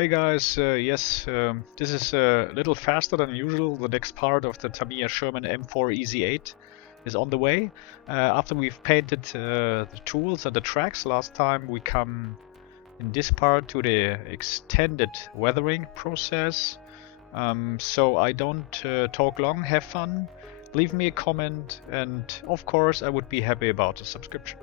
Hey guys, yes, this is a little faster than usual. The next part of the Tamiya Sherman M4 EZ8 is on the way. After we've painted the tools and the tracks last time, we come in this part to the extended weathering process. So I don't talk long, have fun, leave me a comment, and of course I would be happy about a subscription.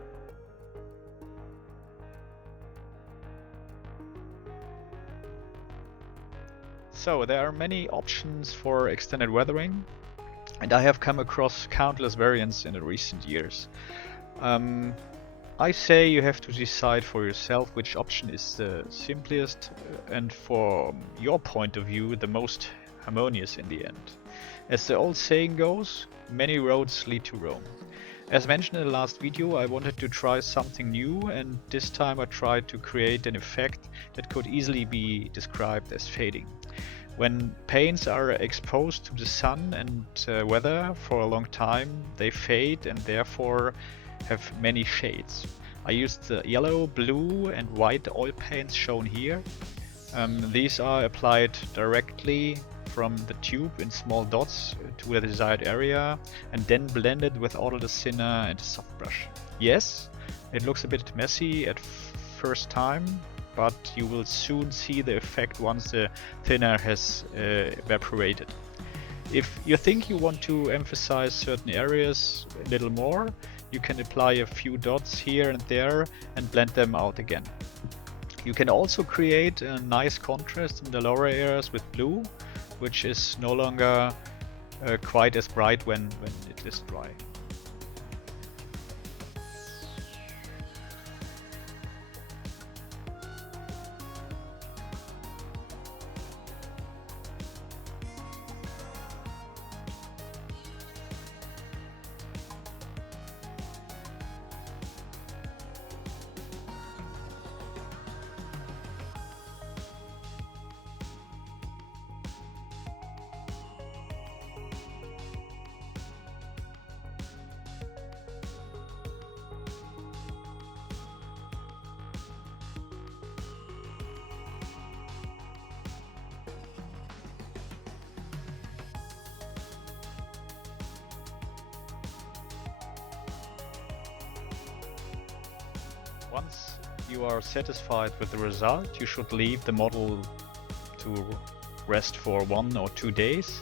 So there are many options for extended weathering, and I have come across countless variants in the recent years. I say you have to decide for yourself which option is the simplest and from your point of view the most harmonious in the end. As the old saying goes, many roads lead to Rome. As mentioned in the last video, I wanted to try something new, and this time I tried to create an effect that could easily be described as fading. When paints are exposed to the sun and weather for a long time, they fade and therefore have many shades. I used the yellow, blue and white oil paints shown here. These are applied directly from the tube in small dots to the desired area and then blended with all the thinner and soft brush. Yes, it looks a bit messy at first time, but you will soon see the effect once the thinner has evaporated. If you think you want to emphasize certain areas a little more, you can apply a few dots here and there and blend them out again. You can also create a nice contrast in the lower areas with blue, which is no longer quite as bright when it is dry. Once you are satisfied with the result, you should leave the model to rest for 1 or 2 days.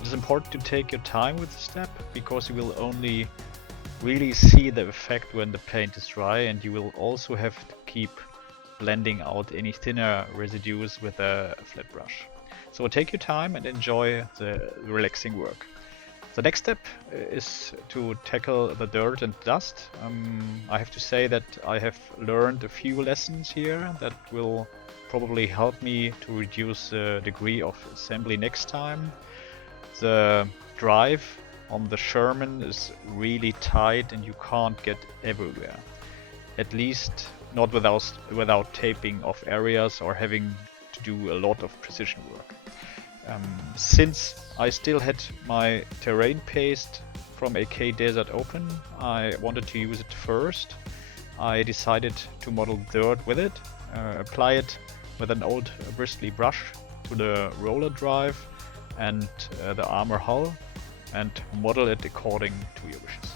It is important to take your time with the step because you will only really see the effect when the paint is dry, and you will also have to keep blending out any thinner residues with a flat brush. So take your time and enjoy the relaxing work. The next step is to tackle the dirt and dust. I have to say that I have learned a few lessons here that will probably help me to reduce the degree of assembly next time. The drive on the Sherman is really tight and you can't get everywhere. At least not without taping off areas or having to do a lot of precision work. Since I still had my terrain paste from AK Desert Open, I wanted to use it first. I decided to model dirt with it, apply it with an old bristly brush to the roller drive and the armor hull, and model it according to your wishes.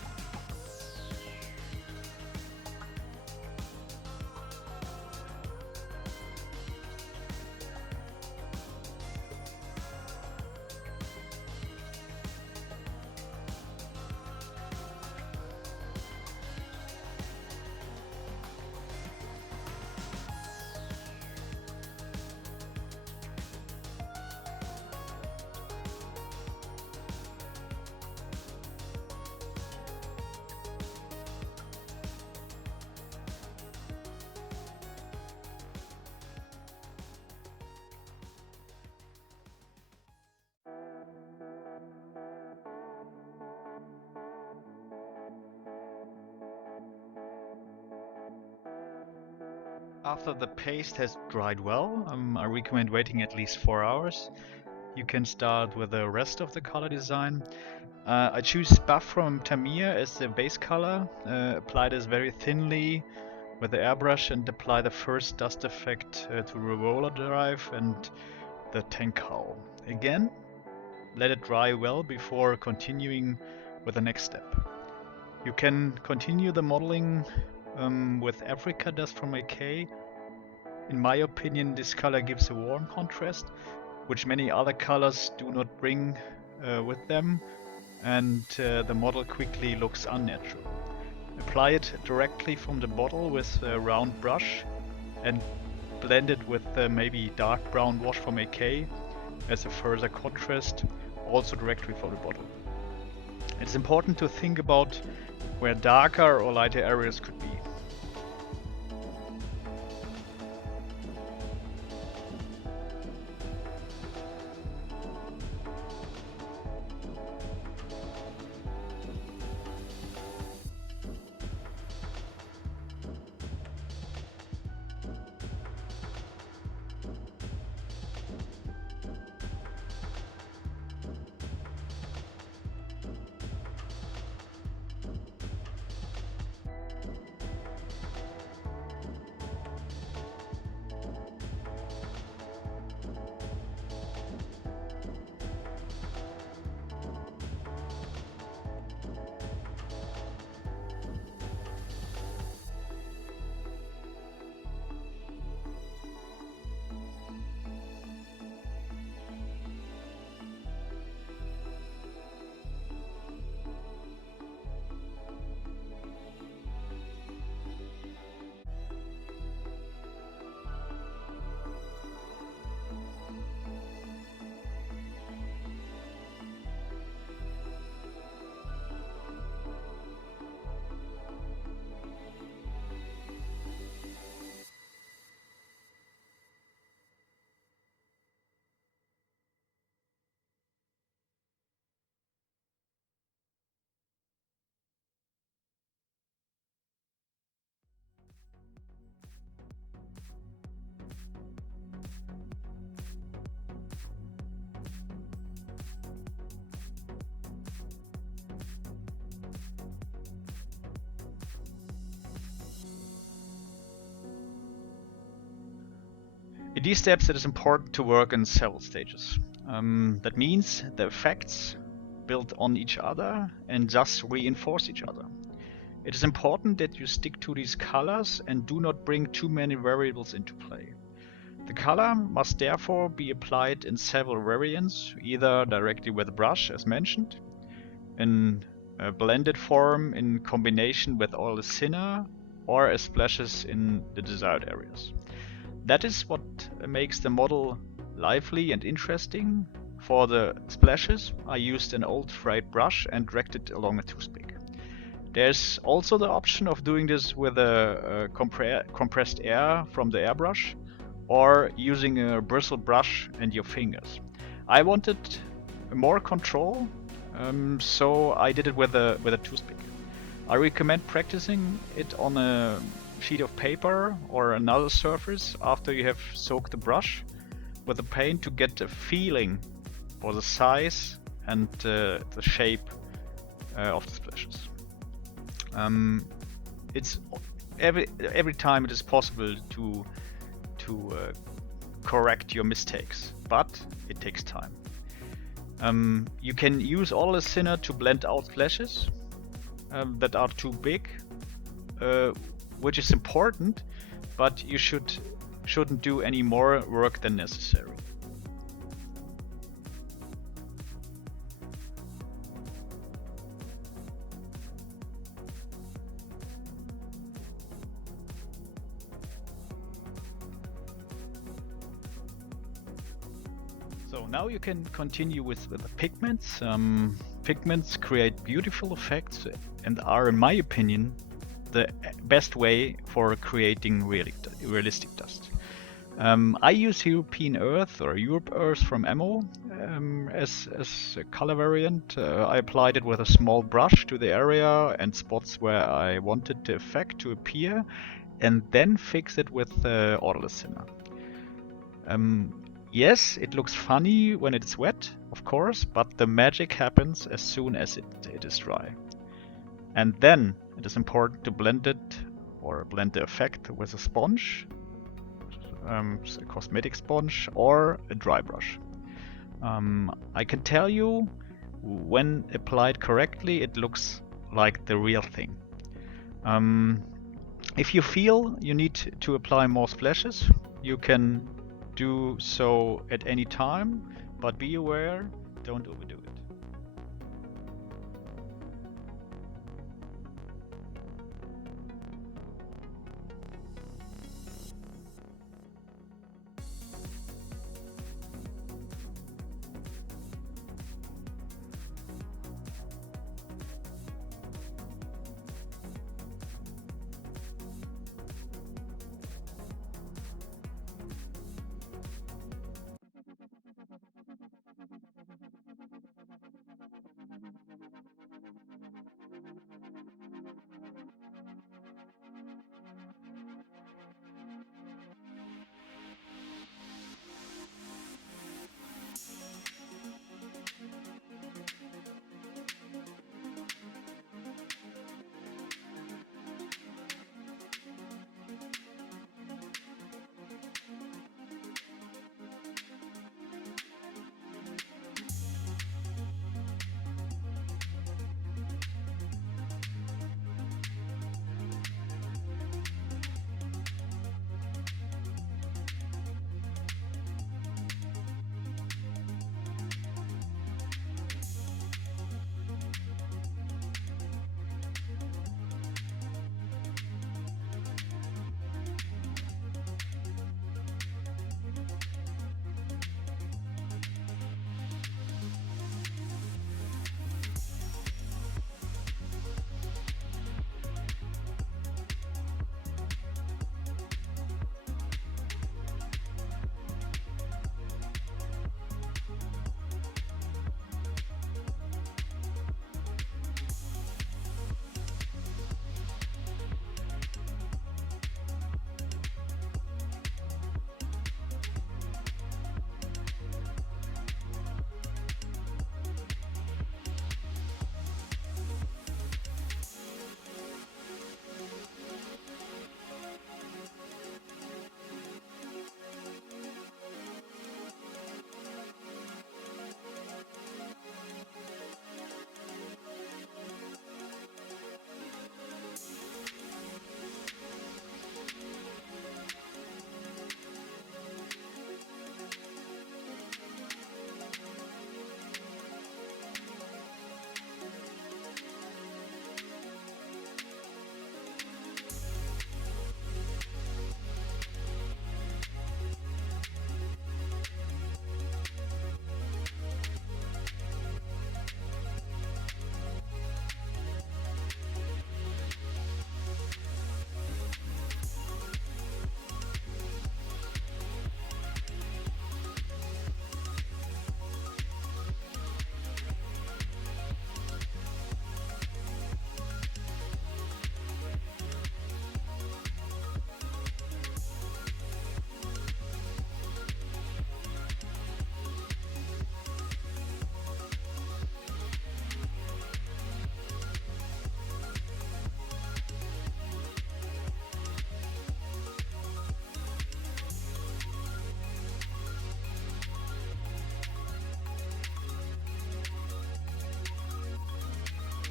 After the paste has dried well, I recommend waiting at least 4 hours. You can start with the rest of the color design. I choose buff from Tamiya as the base color, apply this very thinly with the airbrush and apply the first dust effect to the roller drive and the tank hull. Again, let it dry well before continuing with the next step. You can continue the modeling with Africa dust from AK. In my opinion, this color gives a warm contrast, which many other colors do not bring with them, and the model quickly looks unnatural. Apply it directly from the bottle with a round brush and blend it with maybe dark brown wash from AK as a further contrast, also directly from the bottle. It's important to think about where darker or lighter areas could be. In these steps, it is important to work in several stages. That means the effects build on each other and thus reinforce each other. It is important that you stick to these colors and do not bring too many variables into play. The color must therefore be applied in several variants, either directly with a brush as mentioned, in a blended form in combination with oil thinner, or as splashes in the desired areas. That is what makes the model lively and interesting. For the splashes, I used an old frayed brush and dragged it along a toothpick. There's also the option of doing this with a compressed air from the airbrush, or using a bristle brush and your fingers. I wanted more control, so I did it with a toothpick. I recommend practicing it on a sheet of paper or another surface after you have soaked the brush with the paint to get a feeling for the size and the shape of the splashes. It's every time it is possible to correct your mistakes, but it takes time. You can use oil thinner to blend out splashes that are too big, which is important, but you shouldn't do any more work than necessary. So now you can continue with the pigments. Pigments create beautiful effects and are, in my opinion, the best way for creating realistic dust. I use European Earth or Europe Earth from Ammo as a color variant. I applied it with a small brush to the area and spots where I wanted the effect to appear, and then fix it with oil thinner. Yes, it looks funny when it's wet, of course, but the magic happens as soon as it is dry. And then it is important to blend it or blend the effect with a sponge, a cosmetic sponge, or a dry brush. I can tell you, when applied correctly, it looks like the real thing. If you feel you need to apply more splashes, you can do so at any time, but be aware, don't overdo it.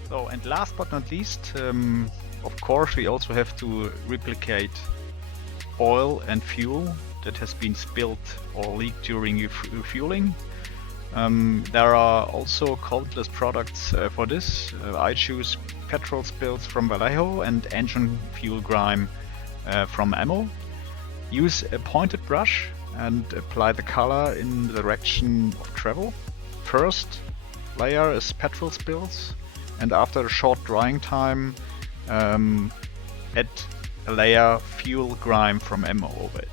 So, and last but not least, of course, we also have to replicate oil and fuel that has been spilled or leaked during refueling. There are also countless products for this. I choose petrol spills from Vallejo and engine fuel grime from Ammo. Use a pointed brush and apply the color in the direction of travel. First layer is petrol spills, and after a short drying time, add a layer fuel grime from Ammo over it.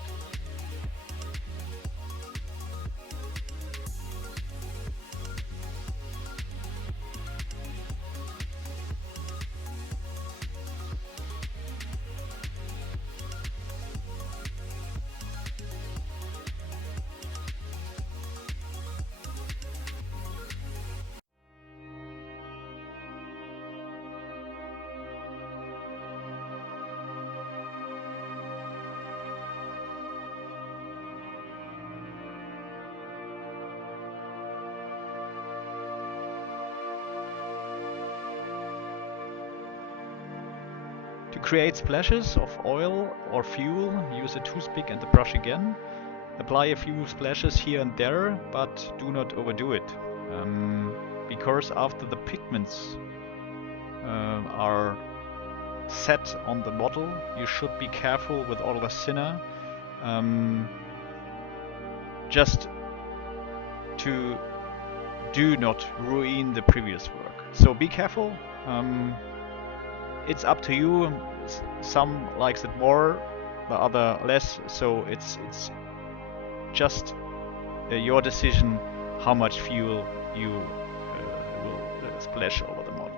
create splashes of oil or fuel, use a toothpick and the brush again. Apply a few splashes here and there, but do not overdo it. Because after the pigments are set on the model, you should be careful with all the thinner, just to do not ruin the previous work. So be careful. It's up to you. Some likes it more, the other less. So it's just your decision how much fuel you will splash over the model.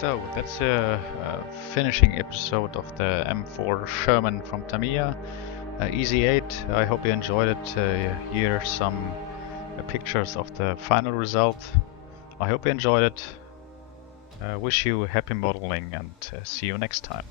So that's a finishing episode of the M4 Sherman from Tamiya. Easy 8. I hope you enjoyed it. Here are some pictures of the final result. I hope you enjoyed it. Wish you happy modeling and see you next time.